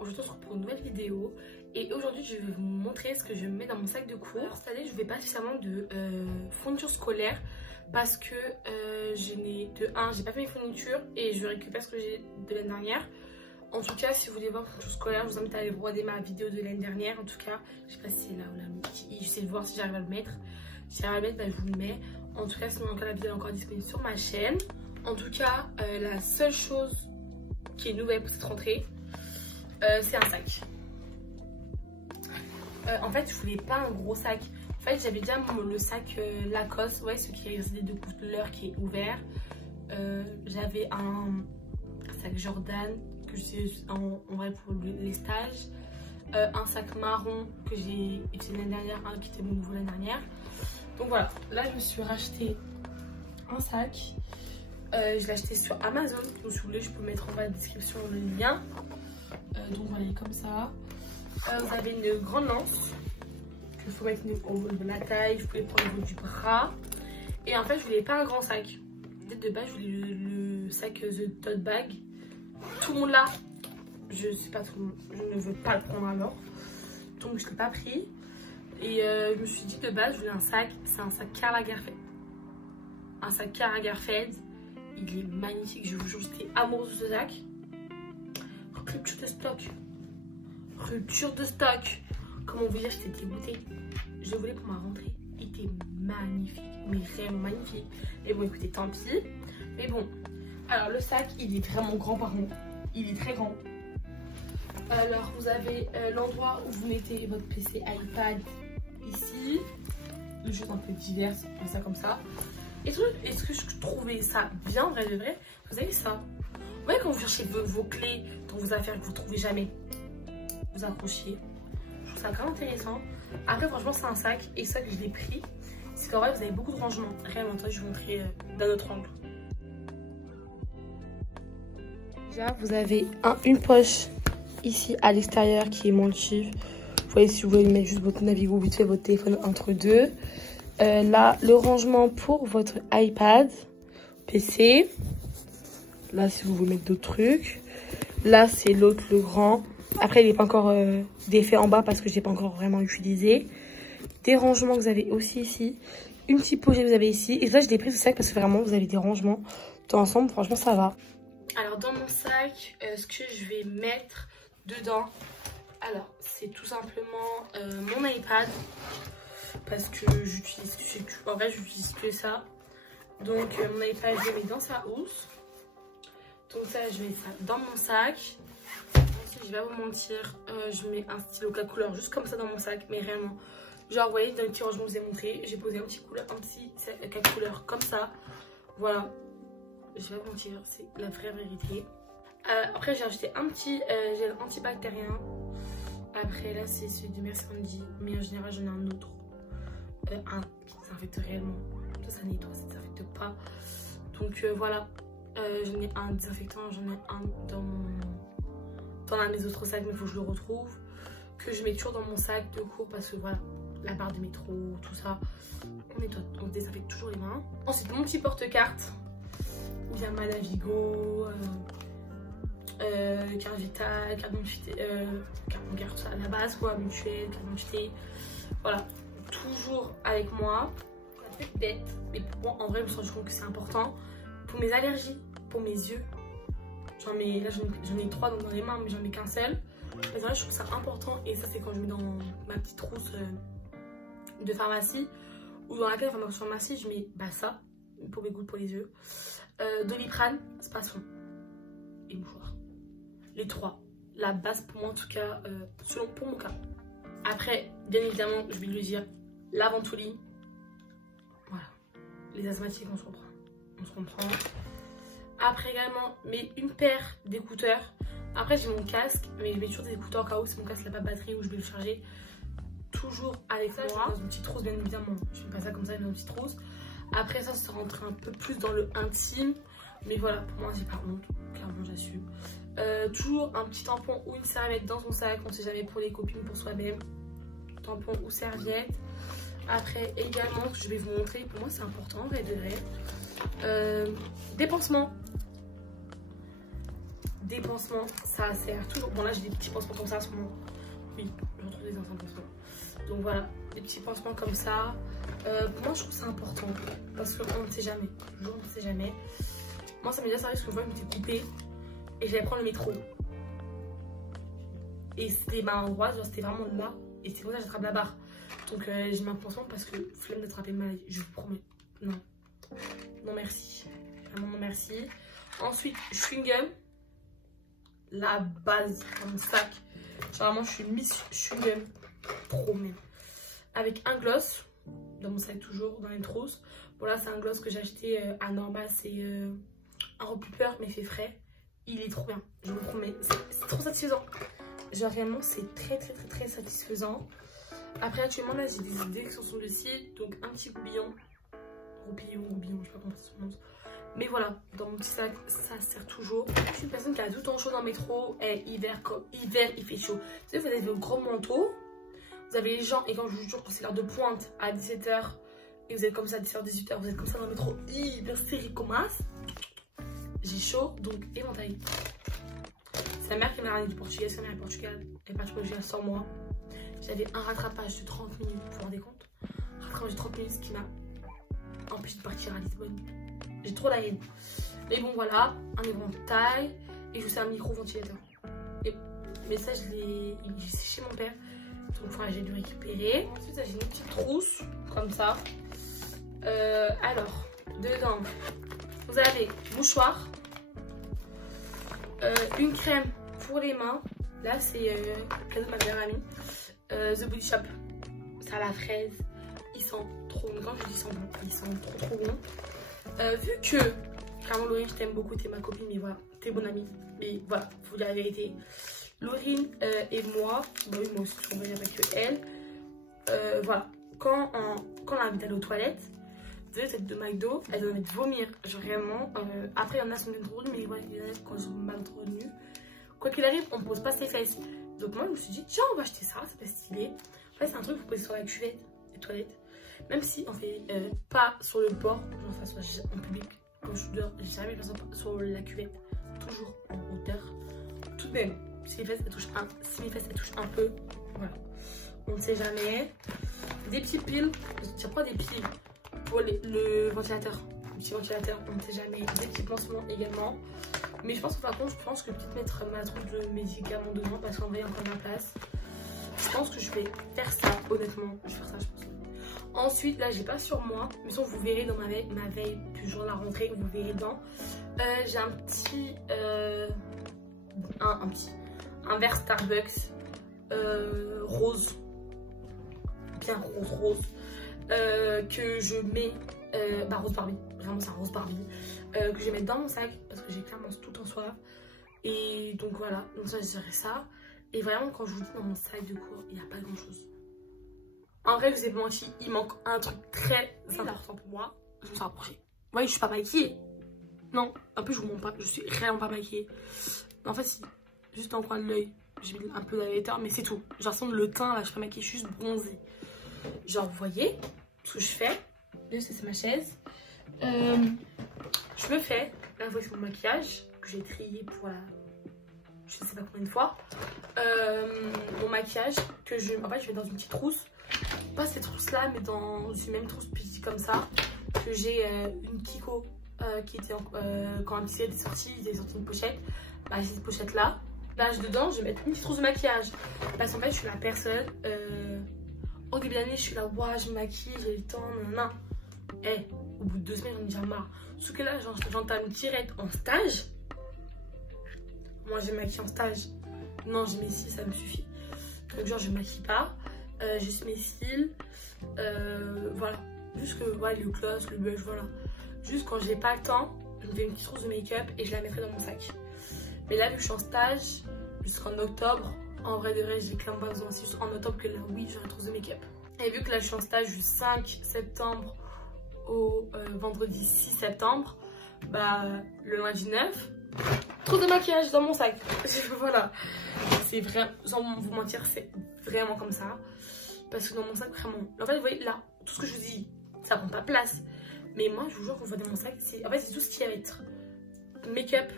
aujourd'hui on se retrouve pour une nouvelle vidéo. Et aujourd'hui je vais vous montrer ce que je mets dans mon sac de cours. Cette année je ne vais pas spécialement de fourniture scolaire parce que j'ai pas fait mes fournitures et je récupère ce que j'ai de l'année dernière. En tout cas, si vous voulez voir fourniture scolaire, je vous invite à aller regarder ma vidéo de l'année dernière. En tout cas, je sais pas si c'est là ou là, j'essaie de voir si j'arrive à le mettre. Si j'arrive à le mettre, bah, je vous le mets. En tout cas, sinon encore la vidéo est encore disponible sur ma chaîne. En tout cas, la seule chose qui est nouvelle pour cette rentrée, c'est un sac. En fait, je voulais pas un gros sac. En fait, j'avais déjà le sac Lacoste, ouais, celui qui est de couleur qui est ouvert. J'avais un sac Jordan que j'ai en vrai pour les stages. Un sac marron que j'ai utilisé l'année dernière, un qui était mon nouveau l'année dernière. Donc voilà, là je me suis racheté un sac. Je l'ai acheté sur Amazon. Donc si vous voulez, je peux mettre en bas de la description le lien. Donc voilà, il est comme ça. Vous avez une grande lance qu'il faut mettre au niveau de la taille. Vous pouvez prendre au niveau du bras. Et en fait, je voulais pas un grand sac. Peut-être de base, je voulais le sac The Tote Bag. Tout le monde l'a. Je sais pas tout le monde. Je ne veux pas le prendre alors. Donc je l'ai pas pris. Et je me suis dit de base, je voulais un sac. C'est un sac Karl Lagerfeld. Un sac Karl Lagerfeld. Il est magnifique. Je vous jure, j'étais amoureuse de ce sac. Rupture de stock. Rupture de stock. Comment vous dire, j'étais dégoûtée. Je le voulais pour ma rentrée. Il était magnifique. Mais vraiment magnifique. Et bon, écoutez, tant pis. Mais bon. Alors, le sac, il est vraiment grand par contre. Il est très grand. Alors, vous avez l'endroit où vous mettez votre PC, iPad, ici. Des choses un peu diverses, comme ça. Est-ce que je trouvais ça bien, vrai de vrai? Vous avez ça? Vous voyez quand vous cherchez vos clés dans vos affaires que vous ne trouvez jamais, vous accrochez. Je trouve ça vraiment intéressant. Après, franchement, c'est un sac. Et ça que je l'ai pris, c'est qu'en vrai, vous avez beaucoup de rangements. Réellement, je vais vous montrer d'un autre angle. Déjà, vous avez une poche ici à l'extérieur qui est multi. Vous voyez, si vous voulez mettre juste votre Navigo, vite fait votre téléphone entre deux. Là, le rangement pour votre iPad, PC. Là, si vous voulez mettre d'autres trucs. Là, c'est l'autre, le grand. Après, il n'est pas encore défait en bas parce que je n'ai pas encore vraiment utilisé. Des rangements que vous avez aussi ici. Une petite pochette que vous avez ici. Et ça, je l'ai pris ce sac parce que vraiment, vous avez des rangements tout ensemble. Franchement, ça va. Alors, dans mon sac, ce que je vais mettre dedans, alors, c'est tout simplement mon iPad. Parce que j'utilise que ça. Donc, mon iPad, je le mets dans sa housse. Donc ça, je mets ça dans mon sac. Ensuite, je vais pas vous mentir, je mets un stylo 4 couleurs juste comme ça dans mon sac. Mais vraiment, genre, vous voyez, dans le petit rangement que je vous ai montré, j'ai posé un petit 4 couleurs comme ça. Voilà, je vais pas vous mentir, c'est la vraie vérité. Après, j'ai acheté un petit gel antibactérien. Après, là, c'est celui de Mercedes, mais en général, j'en ai un autre. Un qui désinfecte réellement. Ça nettoie, ça ne désinfecte pas. Donc voilà. J'en ai un désinfectant, j'en ai un dans l'un des autres sacs, mais il faut que je le retrouve. Que je mets toujours dans mon sac de cours parce que voilà, la barre de métro, tout ça, on désinfecte toujours les mains. Ensuite, mon petit porte-carte. Il y a ma Navigo, carte vitale, carte d'identité, carte à la base, quoi, mutuelle, carte d'identité. Voilà, toujours avec moi. Ça fait bête, mais pour moi, en vrai, je me suis rendu compte que c'est important. Pour mes allergies, pour mes yeux, j'en ai 3 dans les mains, mais j'en ai qu'un seul. Mais vrai, je trouve ça important et ça c'est quand je mets dans ma petite trousse de pharmacie ou dans laquelle de pharmacie, je mets ça pour mes gouttes pour les yeux. Doliprane, Spasson et mouchoir. Les 3. La base pour moi en tout cas, pour mon cas. Après, bien évidemment, je vais le dire, la ventoline. Voilà. Les asthmatiques, on se reprend. Après également, une paire d'écouteurs. Après j'ai mon casque, mais je mets toujours des écouteurs au cas où si mon casque n'a pas de batterie ou je vais le charger. Toujours avec ça, moi. Dans une petite trousse, bien évidemment. Je fais pas ça comme ça, dans une petite trousse. Après ça rentre un peu plus dans le intime. Mais voilà, pour moi j'ai pas honte. Clairement j'assume. Toujours un petit tampon ou une serviette dans son sac. On sait jamais, pour les copines, pour soi-même. Tampon ou serviette. Après également, ce que je vais vous montrer, pour moi c'est important, vrai de vrai. Des pansements. des pansements, ça sert toujours. Bon là j'ai des petits pansements comme ça en ce moment. Oui, je retrouve des anciens pansements. Donc voilà, des petits pansements comme ça. Pour moi je trouve ça important parce qu'on ne sait jamais. Toujours on ne sait jamais. Moi ça m'est déjà servi parce que moi je m'étais coupée et j'allais prendre le métro. Et c'était ma endroit, c'était vraiment là. Et c'est comme ça que j'attrape la barre. Donc j'ai mis un pansement parce que flemme d'attraper une maladie. Je vous promets. Non. Non merci. Vraiment non merci. Ensuite, chewing-gum. La base dans mon sac. Généralement je suis Miss chewing-gum. Trop même. Avec un gloss. Dans mon sac toujours, dans les trousses. Bon là c'est un gloss que j'ai acheté à Norma. C'est un repupper mais fait frais. Il est trop bien. Je vous promets. C'est trop satisfaisant. Genre vraiment c'est très satisfaisant. Après actuellement là j'ai des extensions de cils. Donc un petit roupillon, je sais pas comment ça se prononce. Mais voilà, dans mon petit sac, ça sert toujours. Je suis une personne qui a tout le temps chaud dans le métro. Et hiver il fait chaud. Vous savez, vous avez le gros manteau. Vous avez les gens, et quand je vous jure, quand c'est l'heure de pointe à 17 h, et vous êtes comme ça à 17 h, 18 h, vous êtes comme ça dans le métro, hyper serré comme as. J'ai chaud, donc éventail. C'est ma mère qui m'a ramené du Portugal, sa mère est Portugal. Elle est partie au Portugal sans moi. J'avais un rattrapage de 30 minutes, vous vous rendez compte? Un rattrapage de 30 minutes, ce qui m'a empêché de partir à Lisbonne. J'ai trop la haine. Mais bon, voilà, un éventail. Et je vous sais un micro-ventilateur. Mais ça, je l'ai chez mon père. Donc, enfin, j'ai dû récupérer. Ensuite, j'ai une petite trousse, comme ça. Alors, dedans, vous avez mouchoir. Une crème pour les mains. Là, c'est cadeau de ma meilleure amie. The Body Shop. Ça à la fraise. Ils sont trop bons. Quand je dis bon, ils sont trop bons. Vu que, clairement, Laurine, je t'aime beaucoup. T'es ma copine, mais voilà, t'es bonne amie. Mais voilà, faut dire la vérité. Laurine et moi, bah oui, moi aussi, je ne pas que elle. Voilà, quand on l'invite à aller aux toilettes, vous savez, cette de McDo, elle doit mettre vomir. Genre vraiment. Après, il y en a qui sont bien drôles, mais voilà, il y en a qui sont mal entretenus. Quoi qu'il arrive, on ne pose pas ses fesses. Donc, moi, je me suis dit, tiens, on va acheter ça, c'est pas stylé. En fait, c'est un truc que vous posez sur la cuvette des toilettes. Même si on fait pas sur le bord, genre soit en public. Quand je dors, j'ai jamais fait ça sur la cuvette. Toujours en hauteur. Tout de même, si mes fesses elles touchent un peu, voilà. On ne sait jamais. Des petits piles. Je prends des piles pour le ventilateur. Le petit ventilateur, on ne sait jamais. Des petits pansements également. Mais je pense que par contre, je pense que peut-être mettre ma trousse de médicaments dedans parce qu'en vrai, il y a encore de la place. Je pense que je vais faire ça, honnêtement. Je vais faire ça, je pense. Ensuite, là, j'ai pas sur moi. Mais sinon, vous verrez dans ma veille du jour de la rentrée, vous verrez dedans. J'ai un petit. Un verre Starbucks rose. Bien rose. Que je mets. Rose Barbie. Vraiment, c'est un rose Barbie. Que je vais mettre dans mon sac parce que j'ai clairement tout en soif. Et donc voilà. Donc, ça, je dirais ça. Et vraiment, quand je vous dis dans mon sac de cours, il n'y a pas grand chose. En vrai, je vous ai menti, il manque un truc très important pour moi. Je me suis rapprochée. Vous voyez, je suis pas maquillée. Non, en plus, je vous mens pas, je suis réellement pas maquillée. En fait, si, juste dans le coin de l'œil, j'ai mis un peu d'highlighter, mais c'est tout. Genre, sans le teint, là, je suis pas maquillée, je suis juste bronzée. Genre, vous voyez ce que je fais. Là, c'est ma chaise. Je me fais, là, vous voyez, c'est mon maquillage que j'ai trié pour la. Je sais pas combien de fois. Mon maquillage que en fait, je mets dans une petite trousse. Pas cette trousse là, mais dans une même trousse petite comme ça. Que j'ai une Kiko qui était quand un petit est sorti, il est sorti une pochette. Bah, j'ai cette pochette là. Là, dedans, je vais mettre une petite trousse de maquillage. Parce qu'en fait, je suis la personne. Au début de l'année, je suis là, waouh, je me maquille, j'ai le temps, nan. Au bout de 2 semaines, j'en ai déjà marre. Sauf que là, j'entame direct en stage. Moi, je maquille en stage. Non, j'ai mes cils, ça me suffit. Donc, genre, je maquille pas. Juste mes cils. Voilà. Juste que, voilà, le gloss, le blush, voilà. Juste quand j'ai pas le temps, je me fais une petite trousse de make-up et je la mettrai dans mon sac. Mais là, vu que je suis en stage, jusqu'en octobre, en vrai de vrai, j'ai clairement pas besoin. C'est juste en octobre que là, oui, j'aurai une trousse de make-up. Et vu que là, je suis en stage du 5 septembre au vendredi 6 septembre, bah, le lundi 9, trousse de maquillage dans mon sac. Voilà. C'est vrai, sans vous mentir, c'est vraiment comme ça. Parce que dans mon sac, vraiment. En fait, vous voyez, là, tout ce que je vous dis, ça prend pas place. Mais moi, je vous jure, quand vous voyez mon sac, en fait, c'est tout ce qui va être make-up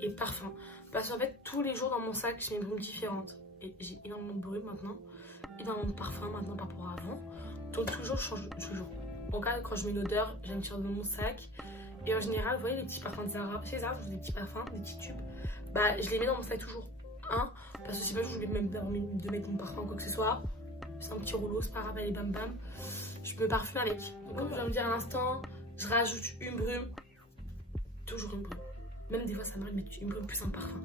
et parfum. Parce qu'en fait, tous les jours dans mon sac, j'ai une brume différente. Et j'ai énormément de brume maintenant. Énormément de parfum maintenant par rapport à avant. Donc toujours, je change toujours. En cas, quand je mets une odeur, j'ai une sorte dans mon sac. Et en général, vous voyez les petits parfums de Zara. C'est Zara, je fais des petits parfums, des petits tubes. Bah, je les mets dans mon sac toujours. Parce que si pas, je voulais même de mettre mon parfum ou quoi que ce soit. C'est un petit rouleau, c'est pas grave, allez bam bam. Je me parfume avec. Donc comme je viens de dire à l'instant, je rajoute une brume. Toujours une brume. Même des fois, ça m'arrive de mettre une brume plus un parfum.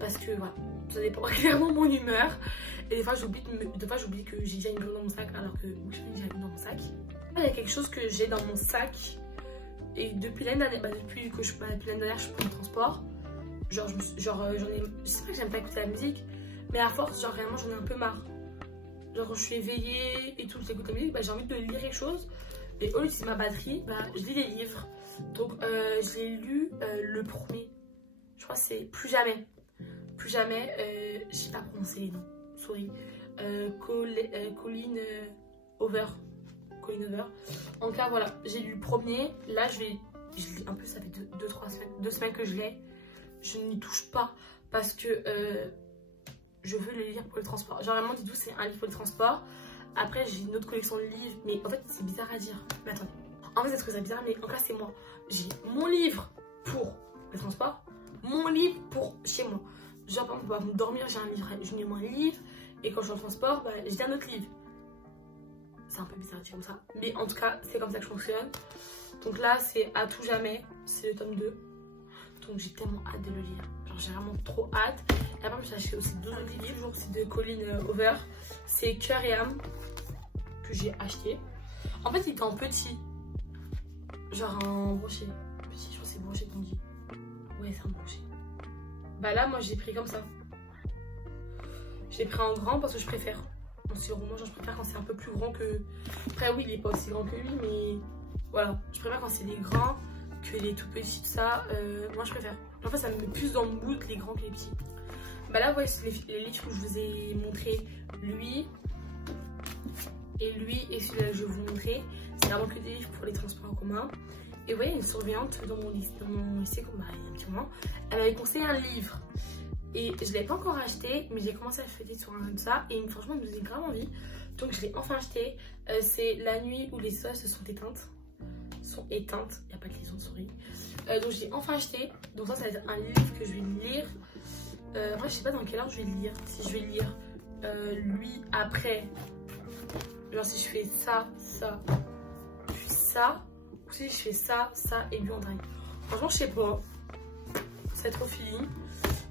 Parce que voilà, ça dépend clairement de mon humeur. Et des fois, j'oublie que j'ai déjà une brume dans mon sac alors que oui, j'ai déjà une dans mon sac. Il y a quelque chose que j'ai dans mon sac. Et depuis l'année dernière, depuis l'année dernière, je prends le transport. Genre, j'en ai. Je sais pas que j'aime pas écouter la musique, mais à force, genre vraiment, j'en ai un peu marre. Genre, quand je suis éveillée et tout, j'écoute la musique, j'ai envie de lire quelque chose. Et au lieu d'utiliser ma batterie, je lis des livres. Donc, je l'ai lu le premier. Je crois que c'est Plus jamais. Plus jamais, je sais pas prononcer les noms. Sorry. Colin Over. En tout cas, voilà, j'ai lu le premier. Là, je lis un peu, ça fait 2 semaines que je l'ai. Je n'y touche pas parce que je veux le lire pour le transport. Genre, vraiment, dites-vous, c'est un livre pour le transport. Après, j'ai une autre collection de livres, mais en fait, c'est bizarre à dire. Mais attends, en fait, c'est ce que c'est bizarre, mais en cas, c'est moi. J'ai mon livre pour le transport, mon livre pour chez moi. Genre, par exemple, pour dormir, j'ai un livre, je lis mon livre, et quand je suis en transport, j'ai un autre livre. C'est un peu bizarre à dire comme ça, mais en tout cas, c'est comme ça que je fonctionne. Donc là, c'est À tout jamais, c'est le tome 2. Donc j'ai tellement hâte de le lire. Genre, j'ai vraiment trop hâte. Et après, j'ai acheté aussi 2 autres livres, toujours c'est de Colin Over. C'est Cœur et âme que j'ai acheté. En fait, il était en petit. Genre un brochet. Petit, je crois que c'est brochet qu'on dit. Ouais, c'est un brochet. Bah là, moi, j'ai pris comme ça. J'ai pris en grand parce que je préfère. C'est vraiment, genre, je préfère quand c'est un peu plus grand que... Après, oui, il est pas aussi grand que lui, mais voilà. Je préfère quand c'est les grands que les tout petits, tout ça. Moi, je préfère. En fait, ça me met plus dans le mood les grands que les petits. Bah là, vous voyez, les livres que je vous ai montré, lui et celui-là que je vais vous montrer. C'est vraiment que des livres pour les transports en commun. Et vous voyez, une surveillante dans mon lycée, il y a un petit moment, elle m'avait conseillé un livre. Et je ne l'ai pas encore acheté, mais j'ai commencé à feuilleter sur un de ça. Et franchement, il me donnait grave envie. Donc je l'ai enfin acheté. C'est La nuit où les étoiles se sont éteintes. Il n'y a pas de liaison, sorry. Donc je l'ai enfin acheté. Donc ça va être un livre que je vais lire. Après, je sais pas dans quelle heure je vais le lire. Si je vais lire lui après. Genre si je fais ça, puis ça. Ou si je fais ça et lui en dernier. Franchement, je sais pas. C'est trop feeling.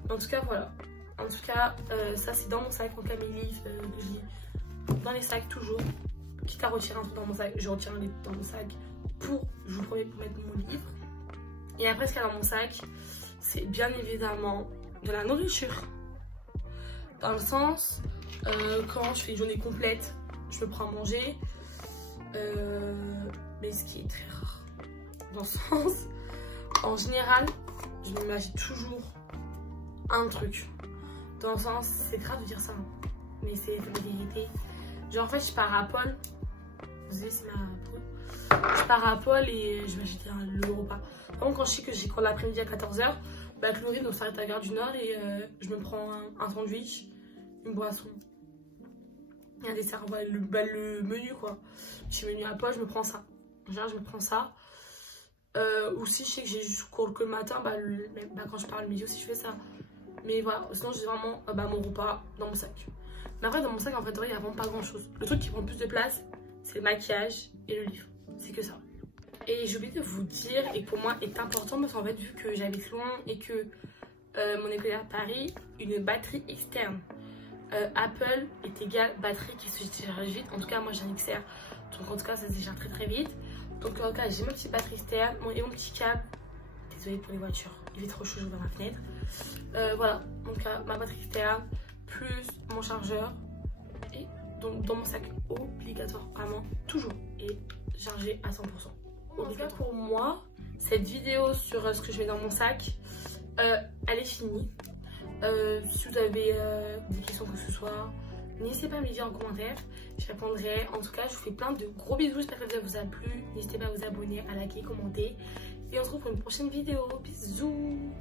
En tout cas, voilà. En tout cas, ça c'est dans mon sac. En cas, mes livres, je lis dans les sacs toujours. Quitte à retirer un truc dans mon sac, je retire un livre dans mon sac je vous promets, pour mettre mon livre. Et après, ce qu'il y a dans mon sac, c'est bien évidemment de la nourriture. Dans le sens, quand je fais une journée complète, je me prends à manger. Mais ce qui est très rare. Dans le sens, en général, je m'imagine toujours un truc. Dans le sens, c'est grave de dire ça, hein, mais c'est la vérité. Genre, en fait, je pars à Paul. Désolée, c'est ma peau. Je pars à Paul et je vais acheter le repas. Par contre, quand je sais que j'ai cours l'après-midi à 14 h, avec le rythme, on s'arrête à la gare du Nord et je me prends un sandwich, une boisson. Et un dessert, le menu quoi. Petit menu à Paul, je me prends ça. En général, je me prends ça. Ou si je sais que j'ai juste cours que le matin, quand je pars le midi aussi, je fais ça. Mais voilà, sinon j'ai vraiment mon repas dans mon sac. Mais après, dans mon sac, en fait, il n'y a vraiment pas grand chose. Le truc qui prend le plus de place, c'est le maquillage et le livre. C'est que ça. Et j'ai oublié de vous dire, et pour moi est important, parce qu'en fait, vu que j'habite loin et que mon école est à Paris, une batterie externe. Apple est égal batterie qui se décharge vite. En tout cas, moi j'ai un XR. Donc en tout cas, ça se décharge très très vite. Donc en tout cas, j'ai ma petite batterie externe et mon petit câble. Désolée pour les voitures, il fait trop chaud, je vais dans ma fenêtre. Voilà, donc ma batterie externe, plus mon chargeur. Et donc dans mon sac, obligatoire, vraiment, toujours. Et chargé à 100%. En tout cas, pour moi, cette vidéo sur ce que je mets dans mon sac, elle est finie. Si vous avez des questions que ce soit, n'hésitez pas à me les dire en commentaire, je répondrai. En tout cas, je vous fais plein de gros bisous, j'espère que la vidéo vous a plu. N'hésitez pas à vous abonner, à liker, commenter. Et on se retrouve pour une prochaine vidéo. Bisous.